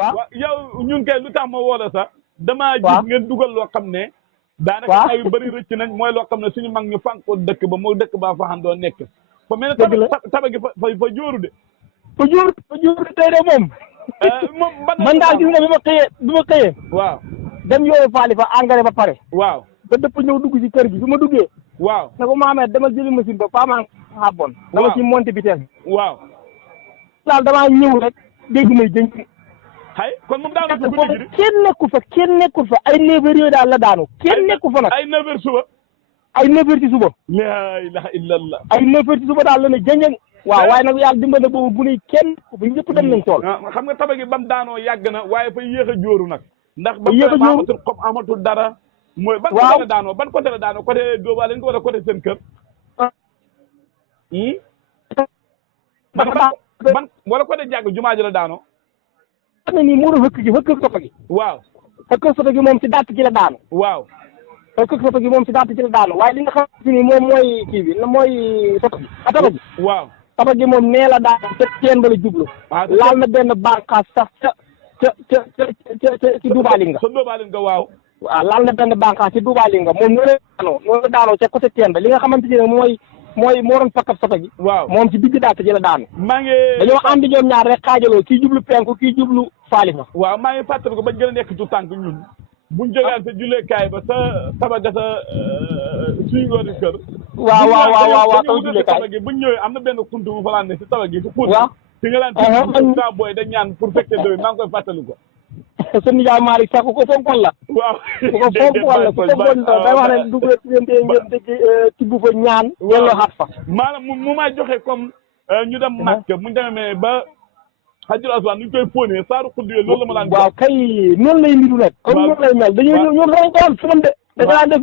waaw yow ñun kay lu tax ma woo la sax. damaa gis waaw ngeen dugal loo xam ne. daanaka ay yu bëri rëcc nañ mooy loo xam ne suñu mag ñu fànko dëkk ba moo dëkk baa fa xam doon nekk. fa mel ne taba gi fa jóoru de. fa jóoru tey de moom. moom man daal gis nga bi ma xëyee. waaw dem yooyu faali fa engrais ba pare. waaw ba dëpp ñëw dugg ci kër gi bi ma duggee. waaw ne ko Mohamed demal jëli machine ba pas maa xaabon. dama ci monté biteel. waaw. daal damaa ñëw rek dégg may jën. hay kon moom daal na ko guddi kenn nekkul fa ay 9h yooyu daal la daanu. kenn nekkul fa nag ay 9h suba. ay 9h ci suba. la ilaha illallah. ay 9h ci suba daal la ne jënjëng. waaw waaye nag yàlla dimbali na boobu bu ne kenn bu ñëpp dem nañ tool. xam nga taba gi bam daanoo yàgg na waaye fa yéex a jóoru nag. ndax ba yéex a jóoru amatul xob amatul dara. mooy ban côté la daanoo ban côté la daanoo côté Dóoba lañ ko war a côté seen kër. ban wala côté jàgg jumaa ji la daanoo. xam ne nii moo doon hëkk soto gi. waaw hëkk soto gi moom ci dàtt ci la daanu. waaw hëkk soto gi moom ci dàtt ci la daanu waaye li nga xam ni moom mooy kii bi mooy soto gi a taba gi. waaw taba gi moom nee la daanu te teen ba la jublu. laal na benn bànqaas sax ca ci Duubaalinga. sa Duubaalinga waaw. waaw laal na benn bànqaas ci Duubaalinga moom noonu la daanoo ca côté teen ba li nga xamante ne mooy moo doon fakkab soto gi. waaw moom ci digg daat ji la daanu. maa ngi dañoo ànd ñoom ñaar rek xaajaloo kii jublu penku kii jublu faali fa. waaw maa ngi fàttali ko bañ gën a nekk tu tànk ñun. buñ jógaan sa julleekaay ba sa tabaga sa suñu ngooni kër. waaw taw julleekaay gi buñ ñëwee am na benn kuntu bu fa laan ne si tabax gi si xuut. waaw fi nga laan taa booy dañ ñaan pour fekkee déwén maa ngi koy fàttali ko. sa nijaay Malick sax ku ko fonkoon la. waaw ku ko fonkoon la ku ko fonkoon la day wax ne dugg ngeen dëkk tibb fa ñaan. yelloo xaat fa. maanaam mu may joxe comme ñu dem màkk mu demee ba xajul aswaan nu ñu koy fóonee saaru xudd yooyu loolu la ma laan. waaw kay noonu lay niru nag. comme noonu lay mel dañoo ñoom dañu ko am film de. dañu daan def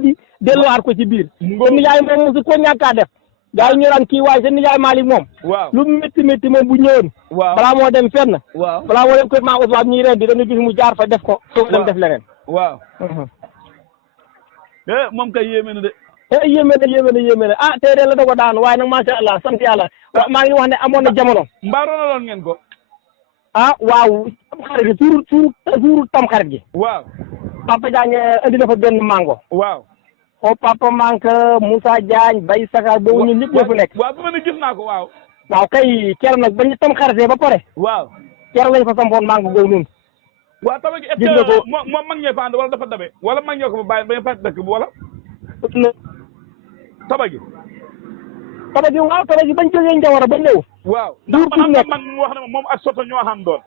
ni delluwaat ko ci biir. sa nijaay moom mosu ko ñàkkaa def. gaa yi ñu naan kii waaye seen nijaay Malick moom. waaw lu métti moom bu ñëwoon. waaw balaa moo dem fenn. waaw balaa moo dem kër maa Ousmane ñuy ren di dañu gis mu jaar fa def ko. waaw dem def leneen. waaw. moom kay yéeme na de. yéeme na ah tey de la dogo daan waaye nag macha allah sant yàlla maa ngi wax ne amoon na jamono. mbaaroo na loon ngeen ko. ah waaw tamxarit gi suuru tamxarit gi. waaw. Papa Diagne indi na fa benn mango. waaw. o Papa Manque Moussa Diagne Baye Sakar boobu ñun ñëpp ñoo fa nekk. waaw bu ma ne gis naa ko waaw. waaw kay keroog nag bañ tamxaritee ba pare. waaw. keroog lañ fa sampoon mango googu noonu. waaw taba gi gis nga ko moom mag ñee fa ànd wala dafa dabe wala mag ñee ko fa bàyyi ba ñu fàttali dëkk bi wala. taba gi. waaw taba gi bañ jógee Njawara ba ñëw. waaw duur ndax man man mu wax ne moom ak soto ñoo xam doon.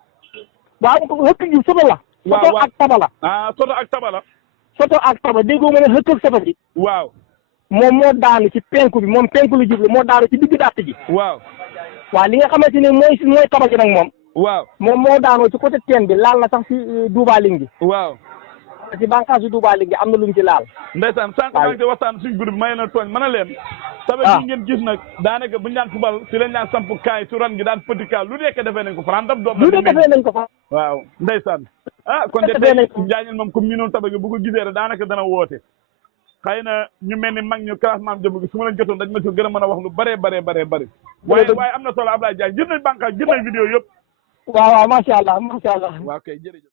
waaw hëkk gi soto la. waaw soto ak taba la. soto ak taba la. soto ak taba déggoo ma ne hëkk ak soto gi. waaw. moom moo daanu ci penku bi moom penku lu jublu moo daanu ci digg dàtt ji. waaw. waaw li nga xamante ne mooy taba gi nag moom. waaw. moom moo daanoo ci côté teen bi laal na sax ci Duubaaling gi. waaw. ci bànqaas yu Duubaaling gi am na lu mu ci laal. ndeysaan sànq maa ngi waxtaan suñu groupe may na tooñ mën a leen. taba gi ngeen gis nag daanaka bu ñu daan fubal si lañ daan samp kaay su ran gi daan petit kaay lu nekk defee nañ ko fa dam doom. lu nekk defee nañ ko fa. waaw ndeysaan. kon de tey njaañeen moom comme ñu noonu taba gi bu ko gisee rek daanaka dana woote. xëy na ñu mel ni mag ñu classement jëm gi su ma leen jotoon dañ ma ci gën a mën a wax lu bëree bëri. waaye am na solo Ablaye Diagne gis nañ bànqaas gis nañ vidéo yëpp. waaw macha allah. waaw kay jërëjëf.